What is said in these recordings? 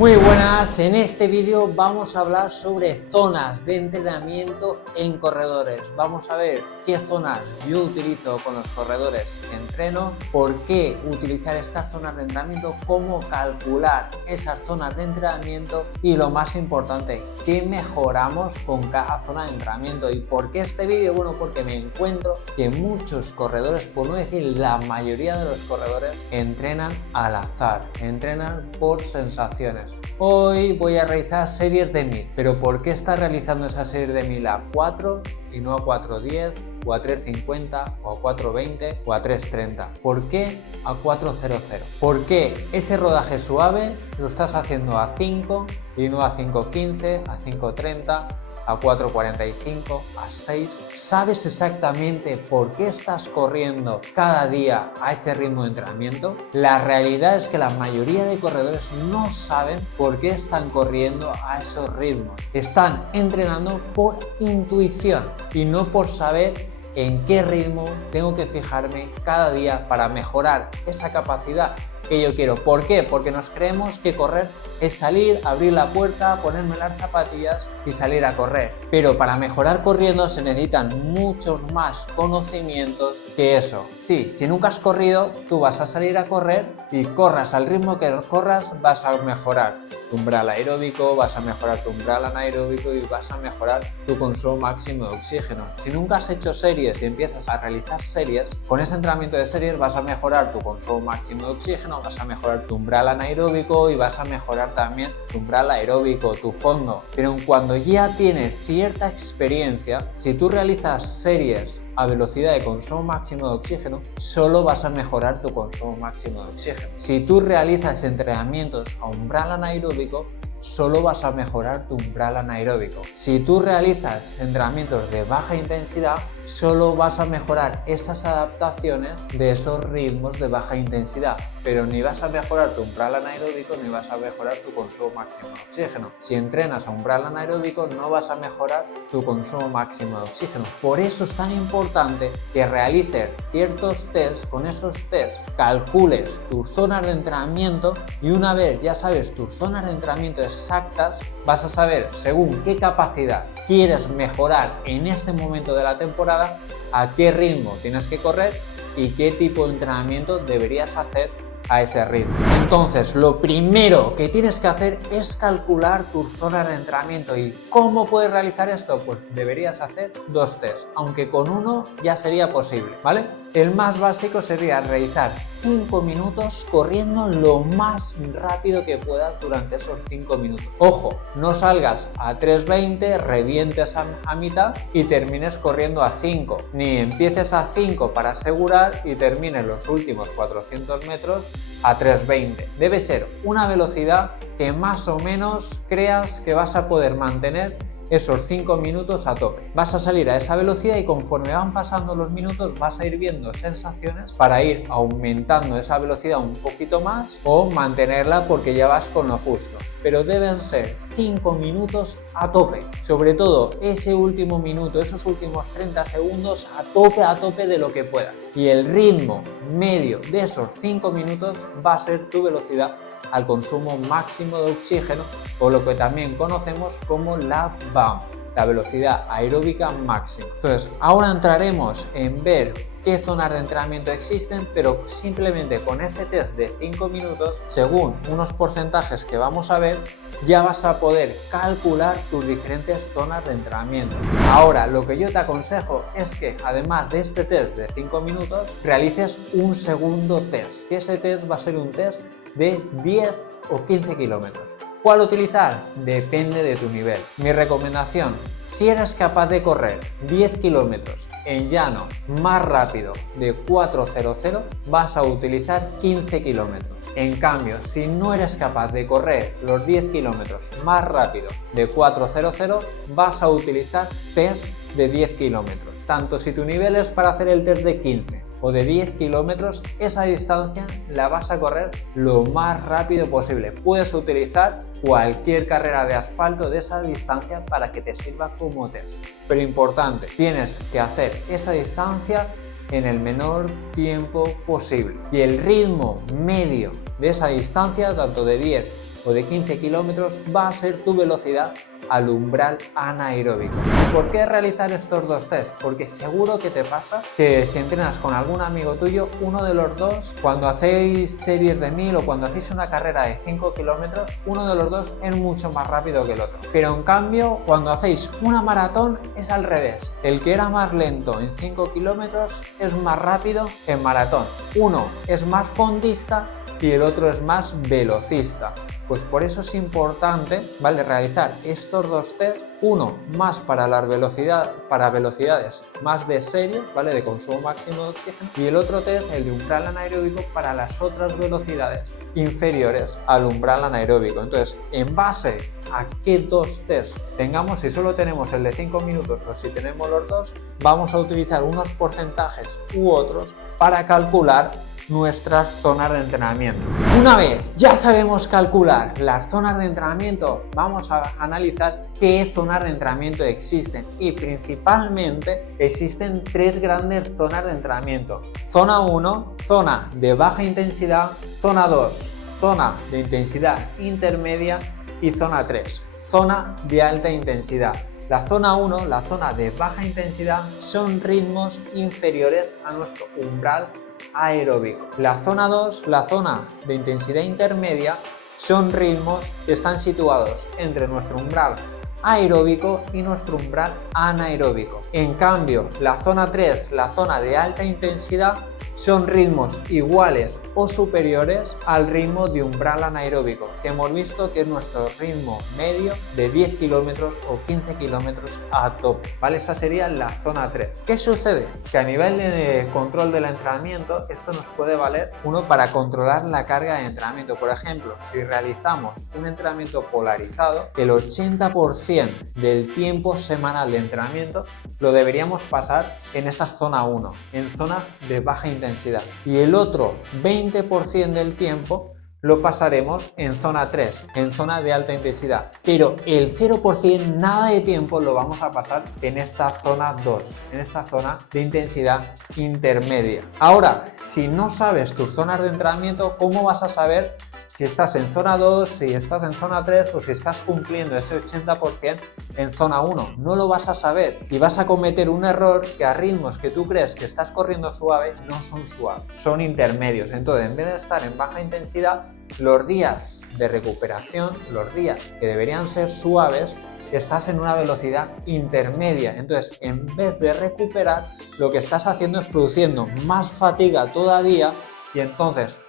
Muy buenas, en este vídeo vamos a hablar sobre zonas de entrenamiento en corredores. Vamos a ver qué zonas yo utilizo con los corredores que entreno, por qué utilizar estas zonas de entrenamiento, cómo calcular esas zonas de entrenamiento y lo más importante, qué mejoramos con cada zona de entrenamiento. ¿Y por qué este vídeo? Bueno, porque me encuentro que muchos corredores, por no decir la mayoría de los corredores, entrenan al azar, entrenan por sensaciones. Hoy voy a realizar series de 1000, pero ¿por qué estás realizando esa serie de 1000 a 4 y no a 410 o a 350 o a 420 o a 330? ¿Por qué a 400? ¿Por qué ese rodaje suave lo estás haciendo a 5 y no a 515, a 530? A 4.45, a 6. ¿Sabes exactamente por qué estás corriendo cada día a ese ritmo de entrenamiento? La realidad es que la mayoría de corredores no saben por qué están corriendo a esos ritmos. Están entrenando por intuición y no por saber en qué ritmo tengo que fijarme cada día para mejorar esa capacidad que yo quiero. ¿Por qué? Porque nos creemos que correr es salir, abrir la puerta, ponerme las zapatillas y salir a correr. Pero para mejorar corriendo se necesitan muchos más conocimientos que eso. Sí, si nunca has corrido, tú vas a salir a correr y corras al ritmo que corras, vas a mejorar tu umbral aeróbico, vas a mejorar tu umbral anaeróbico y vas a mejorar tu consumo máximo de oxígeno. Si nunca has hecho series y empiezas a realizar series, con ese entrenamiento de series vas a mejorar tu consumo máximo de oxígeno, vas a mejorar tu umbral anaeróbico y vas a mejorar también tu umbral aeróbico, tu fondo. Pero cuando ya tienes cierta experiencia, si tú realizas series a velocidad de consumo máximo de oxígeno, solo vas a mejorar tu consumo máximo de oxígeno. Si tú realizas entrenamientos a umbral anaeróbico, solo vas a mejorar tu umbral anaeróbico. Si tú realizas entrenamientos de baja intensidad, solo vas a mejorar esas adaptaciones de esos ritmos de baja intensidad, pero ni vas a mejorar tu umbral anaeróbico ni vas a mejorar tu consumo máximo de oxígeno. Si entrenas a umbral anaeróbico, no vas a mejorar tu consumo máximo de oxígeno. Por eso es tan importante que realices ciertos tests. Con esos tests calcules tus zonas de entrenamiento y una vez ya sabes tus zonas de entrenamiento exactas, vas a saber según qué capacidad quieres mejorar en este momento de la temporada, a qué ritmo tienes que correr y qué tipo de entrenamiento deberías hacer a ese ritmo. Entonces, lo primero que tienes que hacer es calcular tus zonas de entrenamiento. ¿Y cómo puedes realizar esto? Pues deberías hacer dos tests, aunque con uno ya sería posible, ¿vale? El más básico sería realizar 5 minutos corriendo lo más rápido que puedas durante esos 5 minutos. Ojo, no salgas a 3.20, revientes a mitad y termines corriendo a 5, ni empieces a 5 para asegurar y termines los últimos 400 metros a 3.20. Debe ser una velocidad que más o menos creas que vas a poder mantener esos 5 minutos a tope. Vas a salir a esa velocidad y conforme van pasando los minutos vas a ir viendo sensaciones para ir aumentando esa velocidad un poquito más o mantenerla porque ya vas con lo justo. Pero deben ser 5 minutos a tope. Sobre todo ese último minuto, esos últimos 30 segundos a tope de lo que puedas. Y el ritmo medio de esos 5 minutos va a ser tu velocidad al consumo máximo de oxígeno, o lo que también conocemos como la VAM, la velocidad aeróbica máxima. Entonces, ahora entraremos en ver qué zonas de entrenamiento existen, pero simplemente con este test de 5 minutos, según unos porcentajes que vamos a ver, ya vas a poder calcular tus diferentes zonas de entrenamiento. Ahora, lo que yo te aconsejo es que, además de este test de 5 minutos, realices un segundo test. Y ese test va a ser un test de 10 o 15 kilómetros. ¿Cuál utilizar? Depende de tu nivel. Mi recomendación, si eres capaz de correr 10 kilómetros en llano más rápido de 4:00, vas a utilizar 15 kilómetros. En cambio, si no eres capaz de correr los 10 kilómetros más rápido de 4:00, vas a utilizar test de 10 kilómetros. Tanto si tu nivel es para hacer el test de 15 o de 10 kilómetros, esa distancia la vas a correr lo más rápido posible. Puedes utilizar cualquier carrera de asfalto de esa distancia para que te sirva como test. Pero importante, tienes que hacer esa distancia en el menor tiempo posible. Y el ritmo medio de esa distancia, tanto de 10 o de 15 kilómetros va a ser tu velocidad al umbral anaeróbico. ¿Por qué realizar estos dos test? Porque seguro que te pasa que si entrenas con algún amigo tuyo, uno de los dos, cuando hacéis series de 1000 o cuando hacéis una carrera de 5 kilómetros, uno de los dos es mucho más rápido que el otro. Pero en cambio, cuando hacéis una maratón es al revés. El que era más lento en 5 kilómetros es más rápido en maratón. Uno es más fondista y el otro es más velocista. Pues por eso es importante, ¿vale?, realizar estos dos test, uno más para velocidades más de serie, ¿vale?, de consumo máximo de oxígeno, y el otro test, el de umbral anaeróbico, para las otras velocidades inferiores al umbral anaeróbico. Entonces, en base a qué dos test tengamos, si solo tenemos el de 5 minutos o si tenemos los dos, vamos a utilizar unos porcentajes u otros para calcular nuestras zonas de entrenamiento. Una vez ya sabemos calcular las zonas de entrenamiento, vamos a analizar qué zonas de entrenamiento existen, y principalmente existen tres grandes zonas de entrenamiento: zona 1, zona de baja intensidad; zona 2, zona de intensidad intermedia; y zona 3, zona de alta intensidad. La zona 1, la zona de baja intensidad, son ritmos inferiores a nuestro umbral aeróbico. La zona 2, la zona de intensidad intermedia, son ritmos que están situados entre nuestro umbral aeróbico y nuestro umbral anaeróbico. En cambio, la zona 3, la zona de alta intensidad, son ritmos iguales o superiores al ritmo de umbral anaeróbico, que hemos visto que es nuestro ritmo medio de 10 kilómetros o 15 kilómetros a tope, ¿vale? Esa sería la zona 3. ¿Qué sucede? Que a nivel de control del entrenamiento, esto nos puede valer, uno, para controlar la carga de entrenamiento. Por ejemplo, si realizamos un entrenamiento polarizado, el 80% del tiempo semanal de entrenamiento lo deberíamos pasar en esa zona 1, en zona de baja intensidad, y el otro 20% del tiempo lo pasaremos en zona 3, en zona de alta intensidad, pero el 0%, nada de tiempo, lo vamos a pasar en esta zona 2, en esta zona de intensidad intermedia. Ahora, si no sabes tus zonas de entrenamiento, ¿cómo vas a saber si estás en zona 2, si estás en zona 3 o si estás cumpliendo ese 80% en zona 1? No lo vas a saber y vas a cometer un error, que a ritmos que tú crees que estás corriendo suave, no son suaves, son intermedios. Entonces, en vez de estar en baja intensidad, los días de recuperación, los días que deberían ser suaves, estás en una velocidad intermedia. Entonces, en vez de recuperar, lo que estás haciendo es produciendo más fatiga todavía. Y entonces,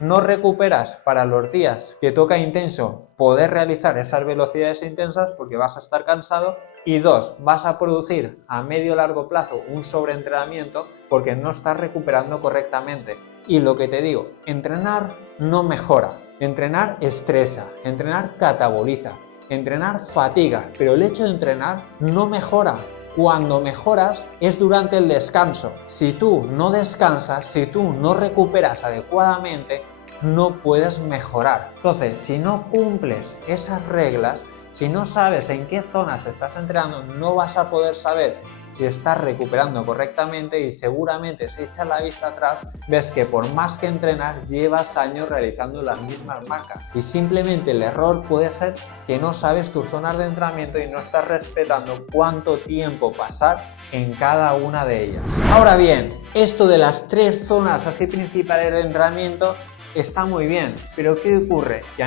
no recuperas para los días que toca intenso poder realizar esas velocidades intensas porque vas a estar cansado, y dos, vas a producir a medio o largo plazo un sobreentrenamiento porque no estás recuperando correctamente. Y lo que te digo, entrenar no mejora, entrenar estresa, entrenar cataboliza, entrenar fatiga, pero el hecho de entrenar no mejora. Cuando mejoras es durante el descanso. Si tú no descansas, si tú no recuperas adecuadamente, no puedes mejorar. Entonces, si no cumples esas reglas, si no sabes en qué zonas estás entrenando, no vas a poder saber si estás recuperando correctamente, y seguramente si echas la vista atrás ves que por más que entrenar llevas años realizando las mismas marcas, y simplemente el error puede ser que no sabes tus zonas de entrenamiento y no estás respetando cuánto tiempo pasar en cada una de ellas. Ahora bien, esto de las tres zonas así principales de entrenamiento está muy bien, pero ¿qué ocurre? Que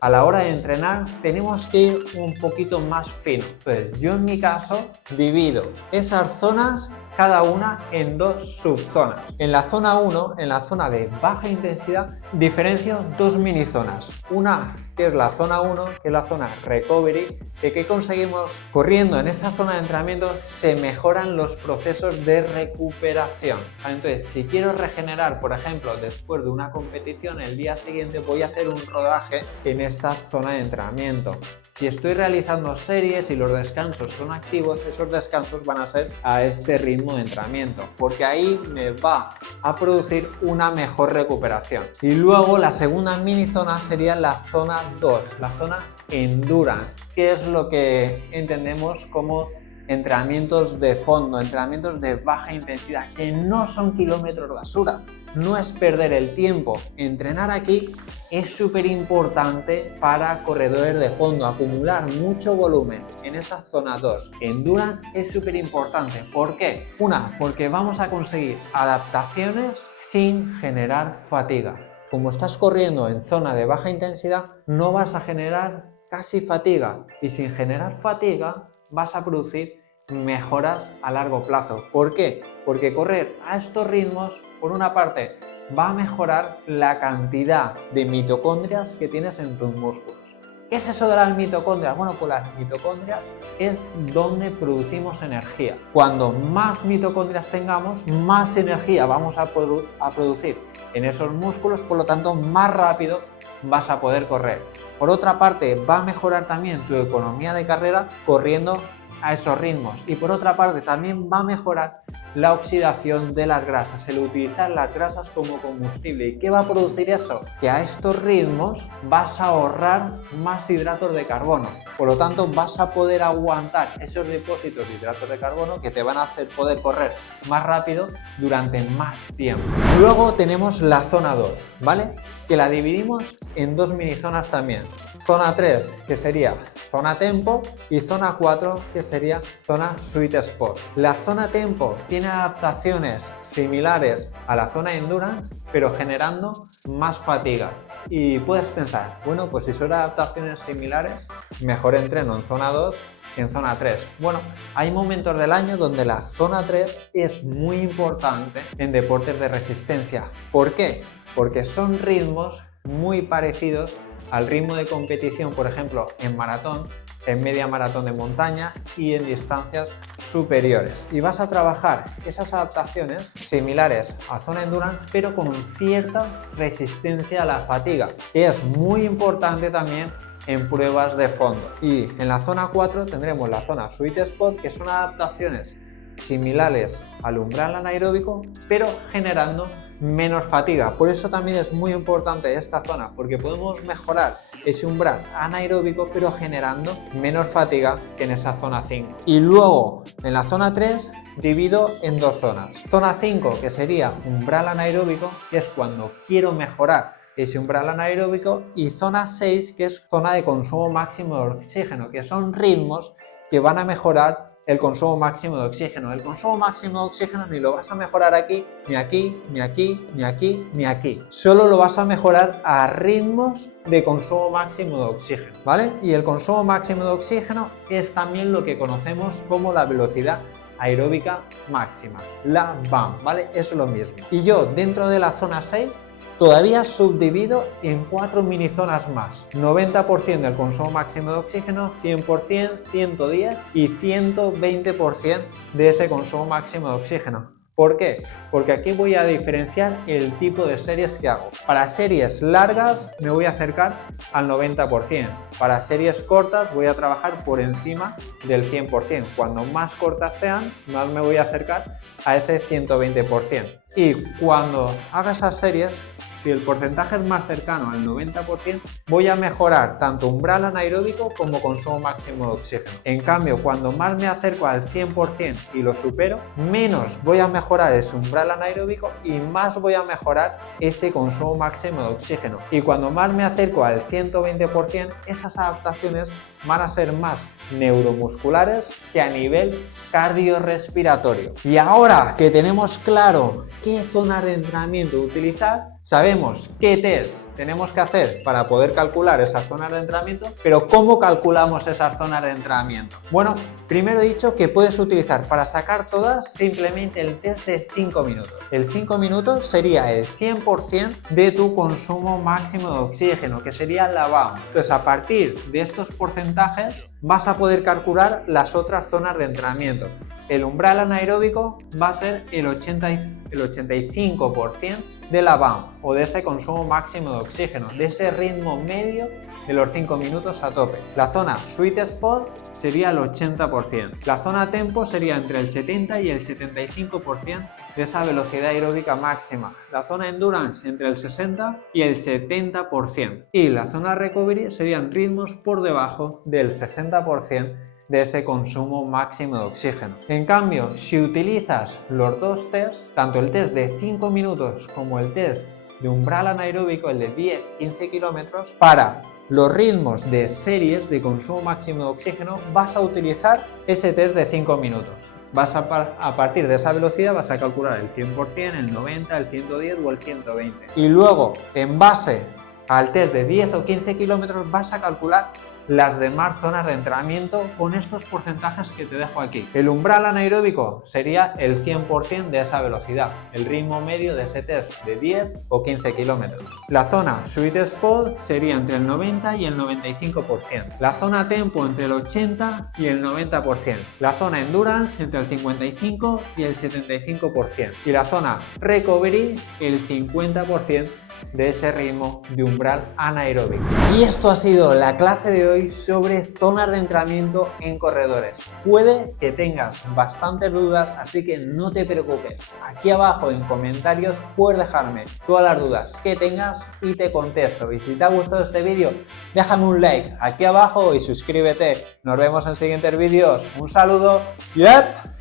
a la hora de entrenar tenemos que ir un poquito más fino. Entonces, yo en mi caso divido esas zonas cada una en dos subzonas. En la zona 1, en la zona de baja intensidad, diferencio dos mini zonas. Una que es la zona 1, que es la zona recovery, que conseguimos corriendo en esa zona de entrenamiento, se mejoran los procesos de recuperación. Entonces, si quiero regenerar, por ejemplo, después de una competición, el día siguiente voy a hacer un rodaje en esta zona de entrenamiento. Si estoy realizando series y los descansos son activos, esos descansos van a ser a este ritmo de entrenamiento, porque ahí me va a producir una mejor recuperación. Y luego la segunda mini zona sería la zona 2, la zona endurance, que es lo que entendemos como entrenamientos de fondo, entrenamientos de baja intensidad, que no son kilómetros basura, no es perder el tiempo. Entrenar aquí es súper importante para corredores de fondo, acumular mucho volumen en esa zona 2. Endurance es súper importante. ¿Por qué? Una, porque vamos a conseguir adaptaciones sin generar fatiga. Como estás corriendo en zona de baja intensidad, no vas a generar casi fatiga, y sin generar fatiga vas a producir mejoras a largo plazo. ¿Por qué? Porque correr a estos ritmos, por una parte, va a mejorar la cantidad de mitocondrias que tienes en tus músculos. ¿Qué es eso de las mitocondrias? Bueno, pues las mitocondrias es donde producimos energía. Cuando más mitocondrias tengamos, más energía vamos a producir en esos músculos, por lo tanto, más rápido vas a poder correr. Por otra parte, va a mejorar también tu economía de carrera corriendo a esos ritmos, y por otra parte también va a mejorar la oxidación de las grasas, el utilizar las grasas como combustible. ¿Y qué va a producir eso? Que a estos ritmos vas a ahorrar más hidratos de carbono, por lo tanto vas a poder aguantar esos depósitos de hidratos de carbono que te van a hacer poder correr más rápido durante más tiempo. Luego tenemos la zona 2, ¿vale? Que la dividimos en dos mini zonas también. Zona 3, que sería zona tempo, y zona 4, que sería zona sweet spot. La zona tempo tiene adaptaciones similares a la zona endurance, pero generando más fatiga. Y puedes pensar, bueno, pues si son adaptaciones similares, mejor entreno en zona 2 que en zona 3. Bueno, hay momentos del año donde la zona 3 es muy importante en deportes de resistencia. ¿Por qué? Porque son ritmos muy parecidos al ritmo de competición, por ejemplo, en maratón, en media maratón de montaña y en distancias superiores. Y vas a trabajar esas adaptaciones similares a zona endurance, pero con cierta resistencia a la fatiga, que es muy importante también en pruebas de fondo. Y en la zona 4 tendremos la zona sweet spot, que son adaptaciones similares al umbral anaeróbico, pero generando menos fatiga. Por eso también es muy importante esta zona, porque podemos mejorar ese umbral anaeróbico, pero generando menos fatiga que en esa zona 5. Y luego, en la zona 3, divido en dos zonas. Zona 5, que sería umbral anaeróbico, que es cuando quiero mejorar ese umbral anaeróbico, y zona 6, que es zona de consumo máximo de oxígeno, que son ritmos que van a mejorar el consumo máximo de oxígeno. El consumo máximo de oxígeno ni lo vas a mejorar aquí, ni aquí, ni aquí, ni aquí, ni aquí. Solo lo vas a mejorar a ritmos de consumo máximo de oxígeno, ¿vale? Y el consumo máximo de oxígeno es también lo que conocemos como la velocidad aeróbica máxima, la VAM, ¿vale? Es lo mismo. Y yo, dentro de la zona 6, todavía subdivido en 4 mini zonas más. 90% del consumo máximo de oxígeno, 100%, 110 y 120% de ese consumo máximo de oxígeno. ¿Por qué? Porque aquí voy a diferenciar el tipo de series que hago. Para series largas me voy a acercar al 90%. Para series cortas voy a trabajar por encima del 100%. Cuando más cortas sean, más me voy a acercar a ese 120%. Y cuando haga esas series, si el porcentaje es más cercano al 90%, voy a mejorar tanto umbral anaeróbico como consumo máximo de oxígeno. En cambio, cuando más me acerco al 100% y lo supero, menos voy a mejorar ese umbral anaeróbico y más voy a mejorar ese consumo máximo de oxígeno. Y cuando más me acerco al 120%, esas adaptaciones van a ser más neuromusculares que a nivel cardiorrespiratorio. Y ahora que tenemos claro qué zonas de entrenamiento utilizar, sabemos qué test tenemos que hacer para poder calcular esas zonas de entrenamiento, pero ¿cómo calculamos esas zonas de entrenamiento? Bueno, primero he dicho que puedes utilizar para sacar todas simplemente el test de 5 minutos. El 5 minutos sería el 100% de tu consumo máximo de oxígeno, que sería la VAM. Entonces, a partir de estos porcentajes vas a poder calcular las otras zonas de entrenamiento. El umbral anaeróbico va a ser el 85% de la VAM, o de ese consumo máximo de oxígeno, de ese ritmo medio de los 5 minutos a tope. La zona sweet spot sería el 80%. La zona tempo sería entre el 70 y el 75% de esa velocidad aeróbica máxima. La zona endurance entre el 60 y el 70%. Y la zona recovery serían ritmos por debajo del 60% de ese consumo máximo de oxígeno. En cambio, si utilizas los dos tests, tanto el test de 5 minutos como el test de umbral anaeróbico, el de 10-15 kilómetros, para los ritmos de series de consumo máximo de oxígeno vas a utilizar ese test de 5 minutos. A partir de esa velocidad vas a calcular el 100%, el 90%, el 110 o el 120. Y luego, en base al test de 10 o 15 kilómetros, vas a calcular las demás zonas de entrenamiento con estos porcentajes que te dejo aquí. El umbral anaeróbico sería el 100% de esa velocidad, el ritmo medio de ese test de 10 o 15 kilómetros. La zona sweet spot sería entre el 90 y el 95%. La zona tempo entre el 80 y el 90%. La zona endurance entre el 55 y el 75%. Y la zona recovery el 50% de ese ritmo de umbral anaeróbico. Y esto ha sido la clase de hoy sobre zonas de entrenamiento en corredores. Puede que tengas bastantes dudas, así que no te preocupes. Aquí abajo en comentarios puedes dejarme todas las dudas que tengas y te contesto. Y si te ha gustado este vídeo, déjame un like aquí abajo y suscríbete. Nos vemos en siguientes vídeos. Un saludo. ¡Yep!